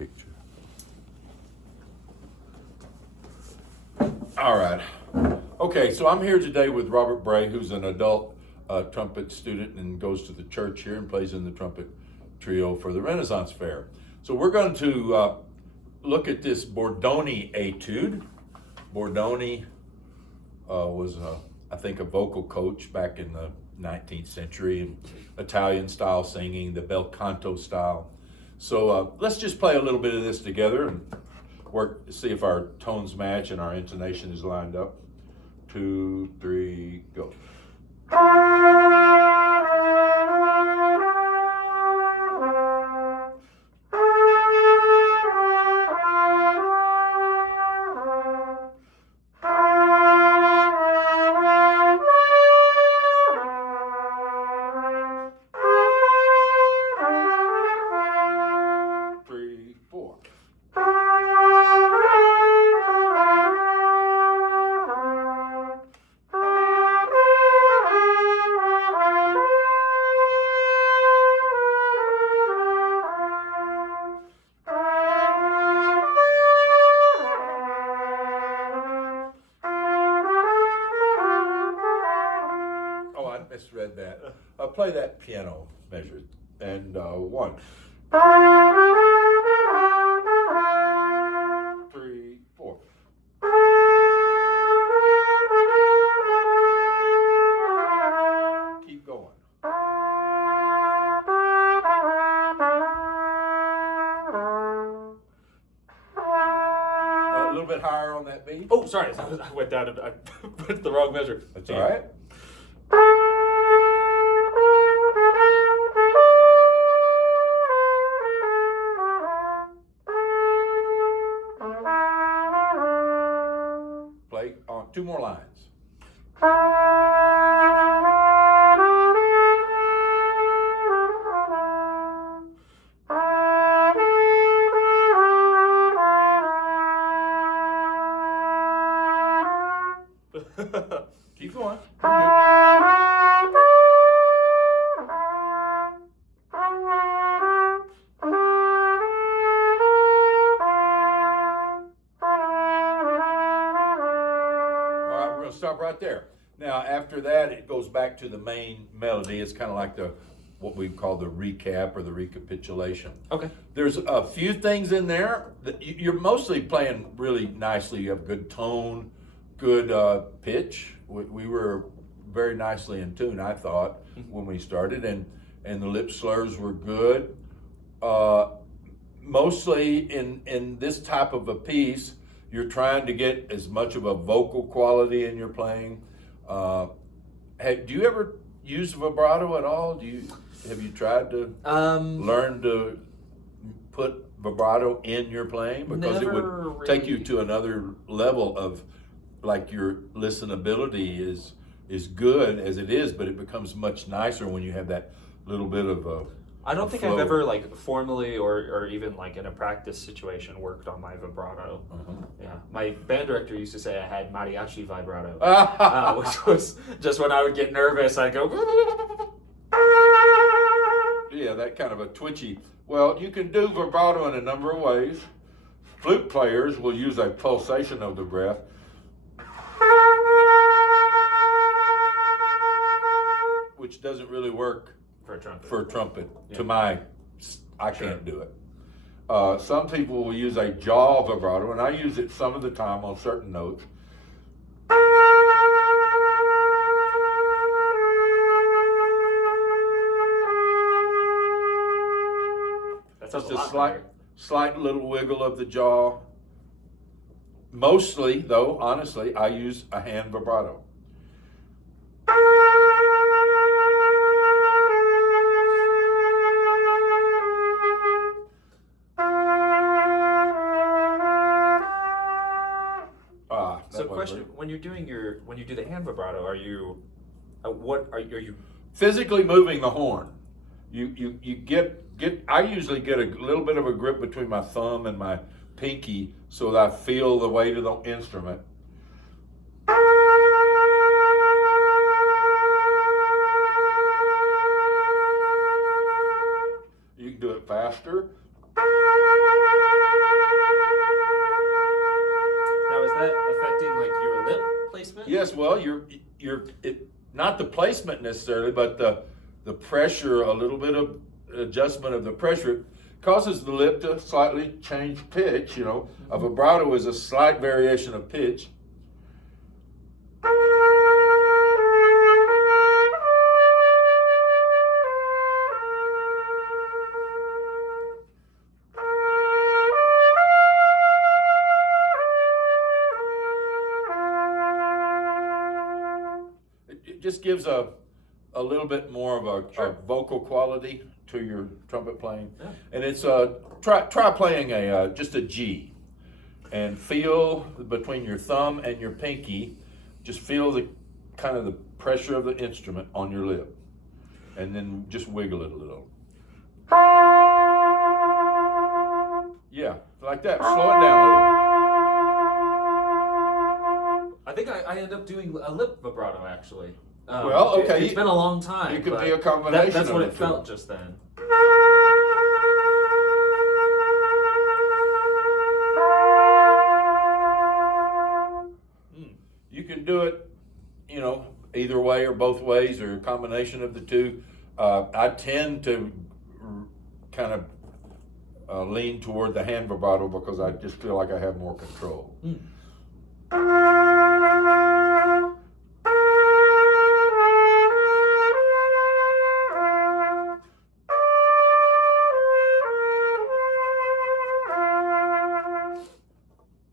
picture. All right. Okay, so I'm here today with Robert Bray, who's an adult trumpet student and goes to the church here and plays in the trumpet trio for the Renaissance Fair. So we're going to look at this Bordoni etude. Bordoni was, I think, a vocal coach back in the 19th century, Italian style singing, the bel canto style. So let's just play a little bit of this together and see if our tones match and our intonation is lined up. 2, 3, go. Misread that. Play that piano measure. And 1, 3, 4. Keep going. A little bit higher on that beat. Oh, sorry. I went down. I put the wrong measure. That's all right. Play on 2 more lines. Keep going. Stop right there. Now, after that, it goes back to the main melody. It's kind of like what we call the recap or the recapitulation. Okay. There's a few things in there that you're mostly playing really nicely. You have good tone, good pitch. We were very nicely in tune, I thought, when we started, and the lip slurs were good. Mostly in this type of a piece, you're trying to get as much of a vocal quality in your playing. Do you ever use vibrato at all? Have you tried to learn to put vibrato in your playing? Because it would take you to another level of, like, your listenability is good as it is, but it becomes much nicer when you have that little bit of I don't think flow. I've ever, like, formally or even, like, in a practice situation worked on my vibrato. Yeah, my band director used to say I had mariachi vibrato, which was just when I would get nervous, I'd go. Yeah, that kind of a twitchy. Well, you can do vibrato in a number of ways. Flute players will use a pulsation of the breath. Which doesn't really work for a trumpet. Yeah. I can't do it. Some people will use a jaw vibrato, and I use it some of the time on certain notes. That sounds just a slight little wiggle of the jaw. Mostly, though, honestly, I use a hand vibrato. So, question: when you do the hand vibrato, are you physically moving the horn? You get. I usually get a little bit of a grip between my thumb and my pinky so that I feel the weight of the instrument. You can do it faster. yes. Well, not the placement necessarily, but the pressure, a little bit of adjustment of the pressure causes the lip to slightly change pitch. You know, a vibrato is a slight variation of pitch. It just gives a little bit more of a vocal quality to your trumpet playing. Yeah. And it's try playing just a G, and feel between your thumb and your pinky, just feel the kind of the pressure of the instrument on your lip, and then just wiggle it a little. Yeah, like that. Slow it down a little. I think I end up doing a lip vibrato actually. Well, okay. It's been a long time. It could but be a combination That's what of it the felt two. just then. You can do it, you know, either way or both ways or a combination of the two. I tend to kind of lean toward the hand vibrato because I just feel like I have more control.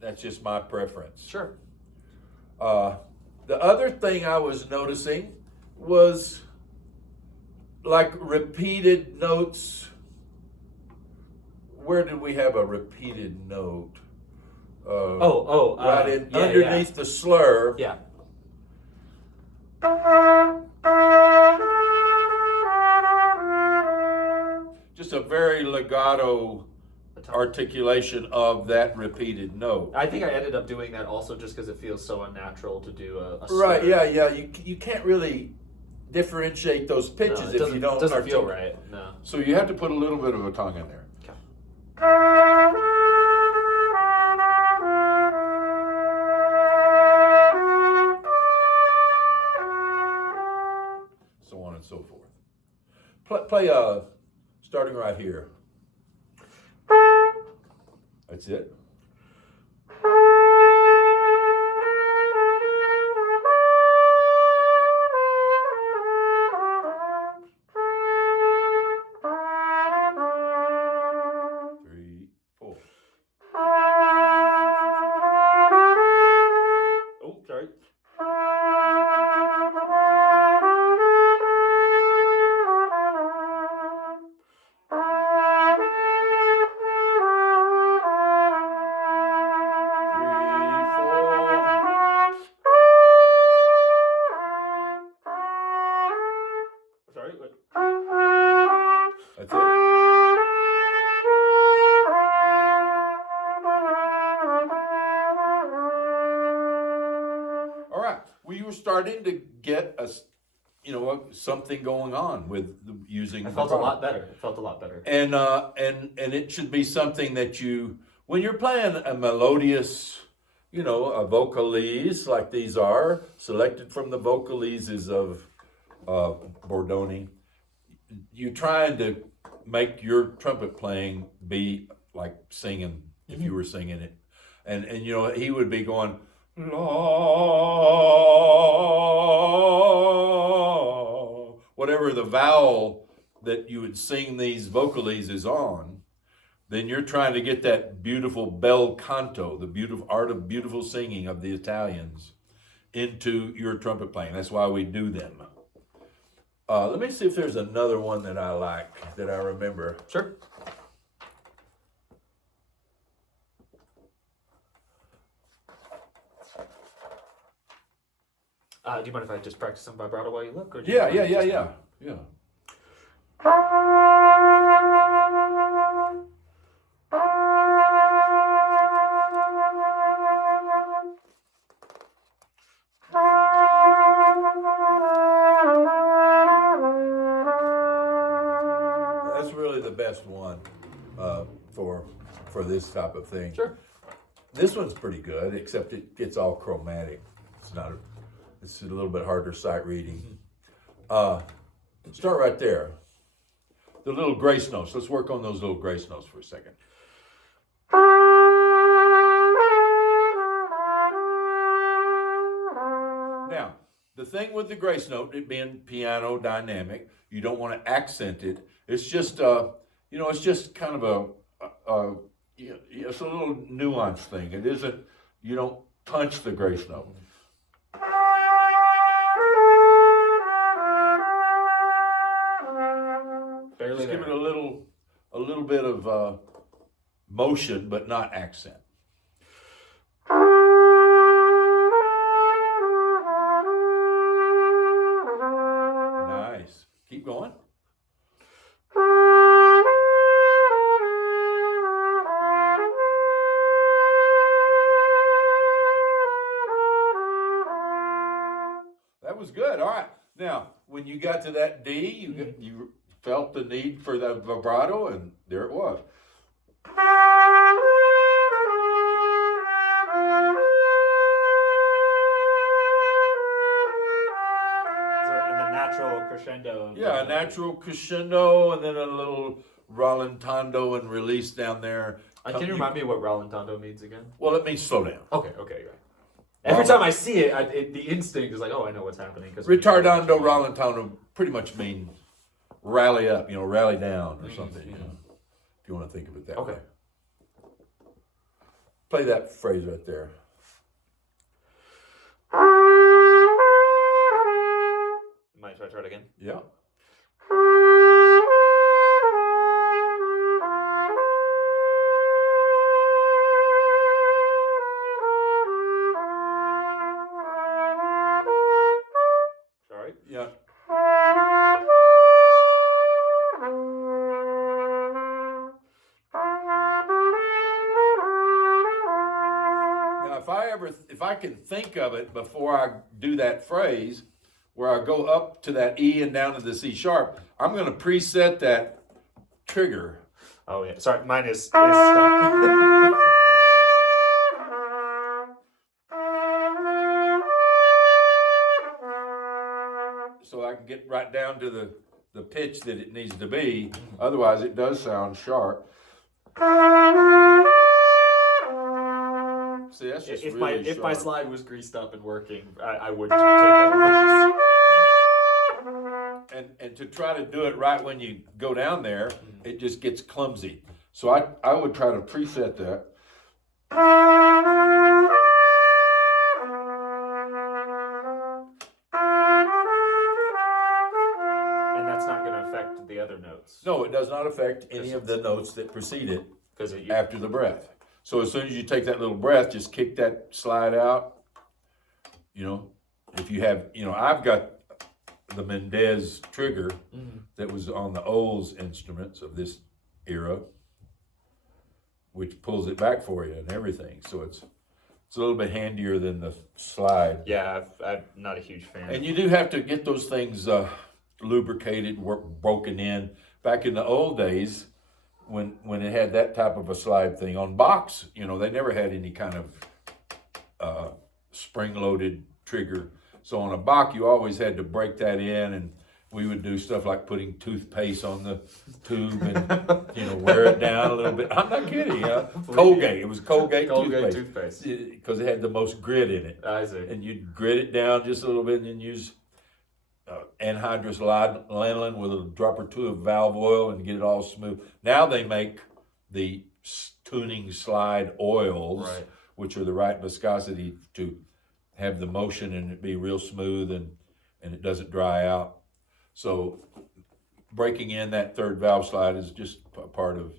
That's just my preference. Sure. The other thing I was noticing was like repeated notes. Where did we have a repeated note? Right underneath the slur. Yeah. Just a very legato articulation of that repeated note. I think I ended up doing that also just because it feels so unnatural to do a slur. Right, yeah. You can't really differentiate those pitches if you don't. It doesn't feel articulate. right. No. So you have to put a little bit of a tongue in there. So on and so forth. Play starting right here. That's it. Three, four. Oh, sorry. Sorry. Wait. That's it. All right. Well, you were starting to get something going on with using. I felt a lot better. It felt a lot better. And it should be something that you, when you're playing a melodious, a vocalese like these are, selected from the vocaleses of Bordoni, you're trying to make your trumpet playing be like singing, if you were singing it. And he would be going, la, whatever the vowel that you would sing these vocaleses on, then you're trying to get that beautiful bel canto, the beautiful art of beautiful singing of the Italians into your trumpet playing. That's why we do them. Let me see if there's another one that I like, that I remember. Sure. Do you mind if I just practice some vibrato while you look? Or do you Yeah. That's really the best one for this type of thing. Sure. This one's pretty good, except it gets all chromatic. It's not It's a little bit harder sight reading. Start right there. The little grace notes. Let's work on those little grace notes for a second. Now, the thing with the grace note, it being piano dynamic, you don't want to accent it. It's just, it's just kind of it's a little nuanced thing. It isn't, you don't punch the grace note. Barely Just give it there. a little bit of motion, but not accent. Nice. Keep going. That was good. All right. Now, when you got to that D, you felt the need for the vibrato, and there it was. And the natural crescendo. Yeah, a natural crescendo, and then a little rallentando and release down there. Can you remind me what rallentando means again? Well, it means slow down. Okay, you're right. Every time I see it, the instinct is like, oh, I know what's happening. Retardando, rallentando pretty much mean rally up, rally down or something, if you want to think of it that way. Play that phrase right there. Might try it again. Yeah. Sorry. Yeah. Now, if I can think of it before I do that phrase, where I go up to that E and down to the C sharp, I'm going to preset that trigger. Oh yeah. Sorry, mine is stuck. So I can get right down to the pitch that it needs to be. Otherwise, it does sound sharp. See, that's just if really my sharp. slide was greased up and working, I would take that advice. And to try to do it right when you go down there, it just gets clumsy. So I would try to preset that. And that's not going to affect the other notes. No, it does not affect any of the notes that precede it Because after the breath. So as soon as you take that little breath, just kick that slide out. If you have, I've got the Mendez trigger that was on the Olds instruments of this era, which pulls it back for you and everything. So it's a little bit handier than the slide. Yeah, I'm not a huge fan. And you do have to get those things lubricated, broken in. Back in the old days, when it had that type of a slide thing on box, they never had any kind of spring-loaded trigger. So on a Bach, you always had to break that in, and we would do stuff like putting toothpaste on the tube and wear it down a little bit. I'm not kidding. Colgate. It was Colgate toothpaste because it had the most grit in it. I see. And you'd grit it down just a little bit, and then use anhydrous lanolin with a drop or two of valve oil and get it all smooth. Now they make the tuning slide oils, which are the right viscosity to have the motion and it be real smooth and it doesn't dry out. So breaking in that third valve slide is just a part of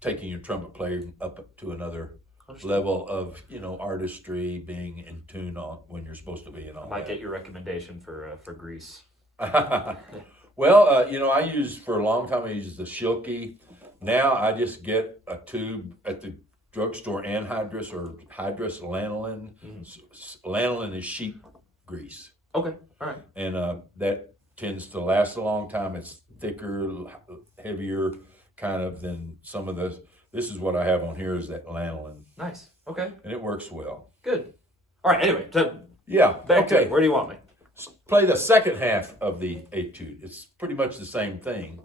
taking your trumpet player up to another level of artistry, being in tune on when you're supposed to be and all. I might that. get your recommendation for grease. Well, I used for a long time. I used the Schilke. Now I just get a tube at the drugstore, anhydrous or hydrous lanolin. Lanolin is sheep grease. Okay, all right. And that tends to last a long time. It's thicker, heavier, kind of than some of the. This is what I have on here is that lanolin. Nice. Okay. And it works well. Good. All right. Anyway, Yeah. Back to Okay. it. Where do you want me? Play the second half of the etude. It's pretty much the same thing.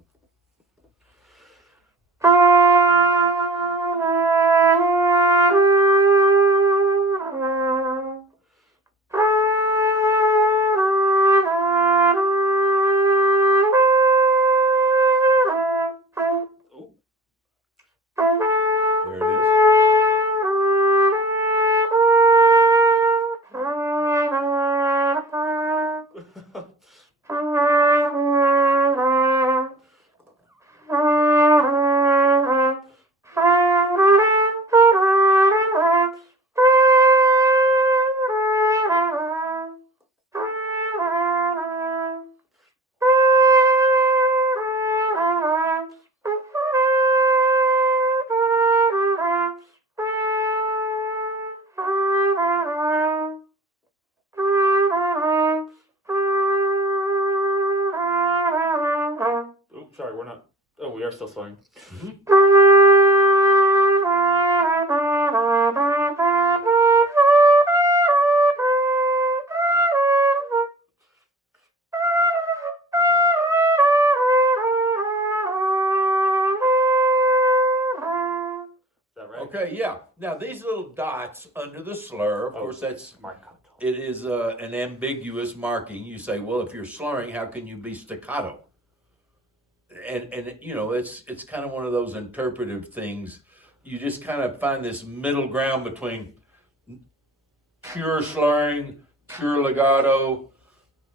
There it is. Oops, sorry, we're not. Oh, we are still slowing. Okay, yeah. Now these little dots under the slur, of course, it is an ambiguous marking. You say, well, if you're slurring, how can you be staccato? And you know, it's kind of one of those interpretive things. You just kind of find this middle ground between pure slurring, pure legato.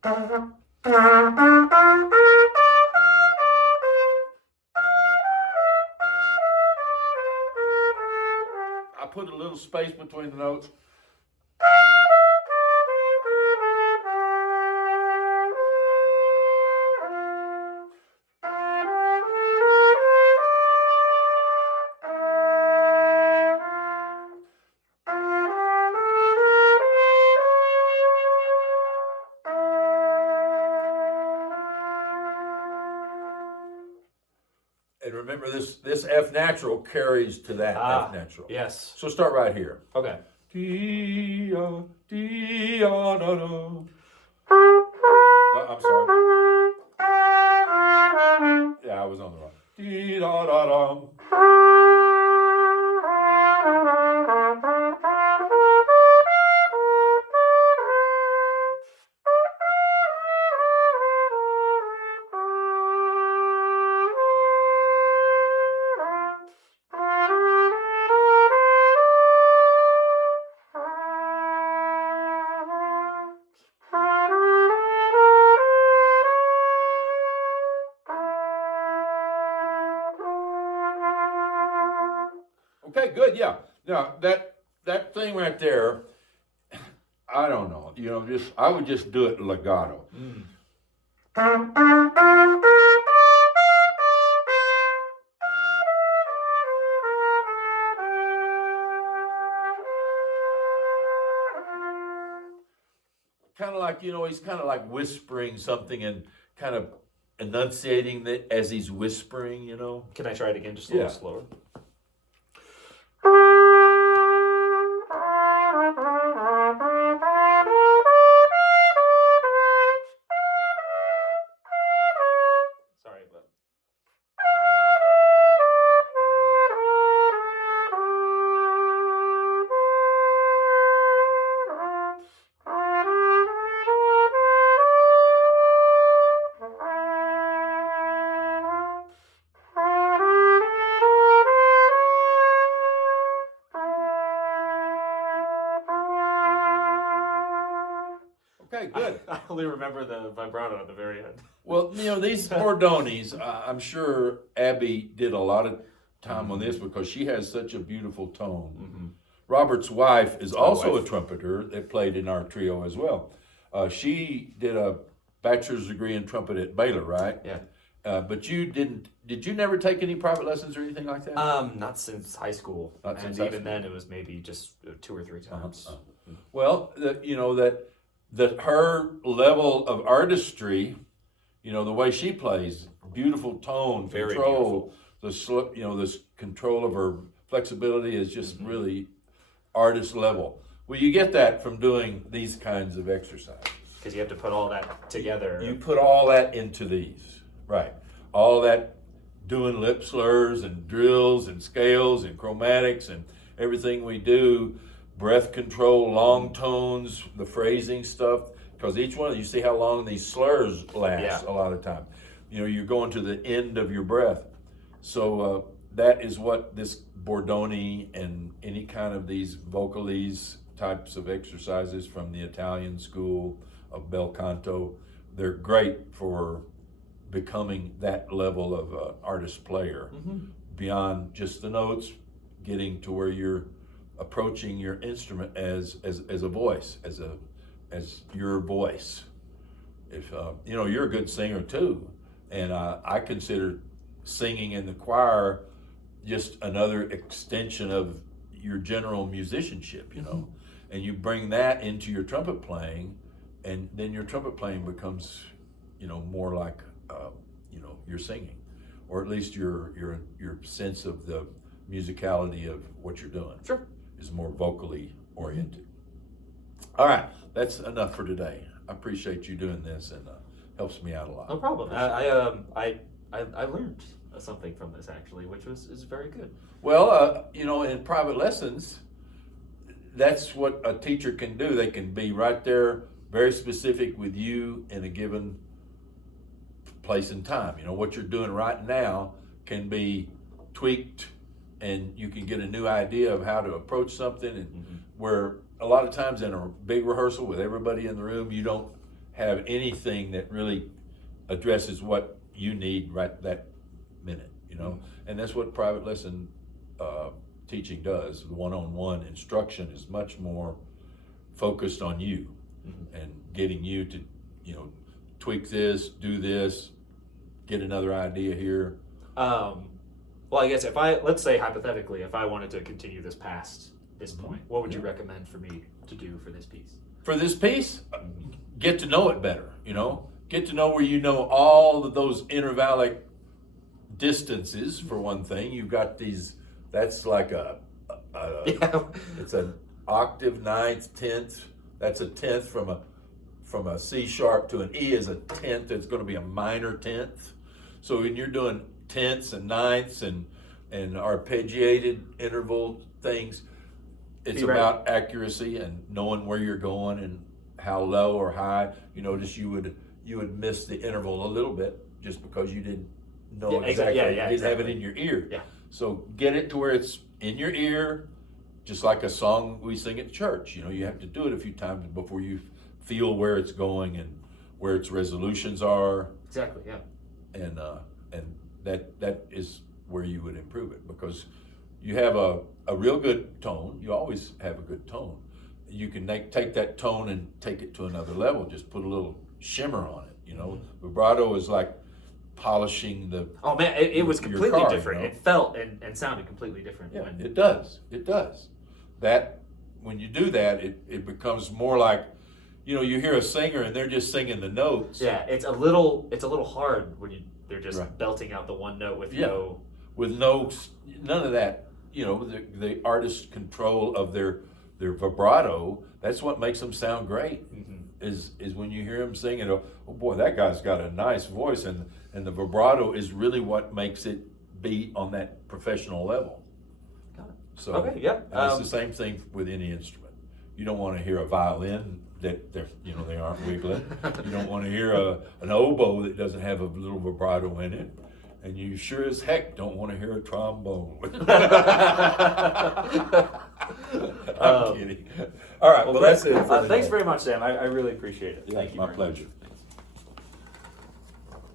I put a little space between the notes. And remember, this F natural carries to that F natural. Yes. So start right here. Okay. I'm sorry. Yeah, I was on the wrong. Okay, good. Yeah. Now that thing right there, I don't know. You know, I would just do it legato. Kind of like, you know, he's kind of like whispering something and kind of enunciating it as he's whispering, you know. Can I try it again, just a little slower? Sorry, but. Okay, good. I only remember the vibrato at the very end. Well, you know, these Bordonis, I'm sure Abby did a lot of time on this because she has such a beautiful tone. Robert's wife is also a trumpeter that played in our trio as well. She did a bachelor's degree in trumpet at Baylor, right? Yeah. But you didn't, did you never take any private lessons or anything like that? Not since high school. Not since and high even school. then, it was maybe just 2 or 3 times. Well, you know, that her level of artistry, you know, the way she plays, beautiful tone, Very control, you know, this control of her flexibility is just really artist level. Well, you get that from doing these kinds of exercises. Because you have to put all that together. You put all that into these, right? All that doing lip slurs and drills and scales and chromatics and everything we do, breath control, long tones, the phrasing stuff, because each one, you see how long these slurs last a lot of time. You're going to the end of your breath. So that is what this Bordoni and any kind of these vocalese types of exercises from the Italian school of bel canto, they're great for becoming that level of artist player, beyond just the notes, getting to where you're approaching your instrument as a voice, as your voice. If you're a good singer too, and I consider singing in the choir just another extension of your general musicianship, and you bring that into your trumpet playing, and then your trumpet playing becomes, more like, your singing, or at least your sense of the musicality of what you're doing. Sure. Is more vocally oriented. All right, that's enough for today. I appreciate you doing this, and helps me out a lot. No problem. I learned something from this actually, which is very good. Well, in private lessons, that's what a teacher can do. They can be right there, very specific with you in a given place and time. What you're doing right now can be tweaked, and you can get a new idea of how to approach something. And where a lot of times in a big rehearsal with everybody in the room, you don't have anything that really addresses what you need right that minute, and that's what private lesson teaching does. The one-on-one instruction is much more focused on you and getting you to, tweak this, do this, get another idea here. Well, I guess let's say hypothetically, if I wanted to continue this past this point, what would you recommend for me to do for this piece? For this piece, get to know it better, get to know where all of those intervallic distances, for one thing. You've got these, that's like it's an octave, ninth, tenth. That's a tenth from a C sharp to an E is a tenth. It's going to be a minor tenth. So when you're doing tenths and ninths and arpeggiated interval things, it's about accuracy and knowing where you're going and how low or high. Just you would miss the interval a little bit just because you didn't know exactly. You didn't have it in your ear. Yeah. So get it to where it's in your ear, just like a song we sing at church. You have to do it a few times before you feel where it's going and where its resolutions are. Exactly. Yeah. And that is where you would improve it, because you have a real good tone. You always have a good tone. You can take that tone and take it to another level. Just put a little shimmer on it. Vibrato is like polishing the. Oh man, it was completely car, different. It felt and sounded completely different. Yeah, it does. It does. That when you do that, it becomes more like, you hear a singer and they're just singing the notes. Yeah, it's a little hard when they're just belting out the one note with none of that. The artist's control of their vibrato. That's what makes them sound great. Is when you hear them singing, oh boy, that guy's got a nice voice, and the vibrato is really what makes it be on that professional level. Got it. So okay, yeah, it's the same thing with any instrument. You don't want to hear a violin that they aren't wiggling. You don't want to hear an oboe that doesn't have a little vibrato in it. And you sure as heck don't want to hear a trombone. I'm kidding. All right, well that's it. Thanks very much, Sam. I really appreciate it. Yeah, Thank you. My pleasure.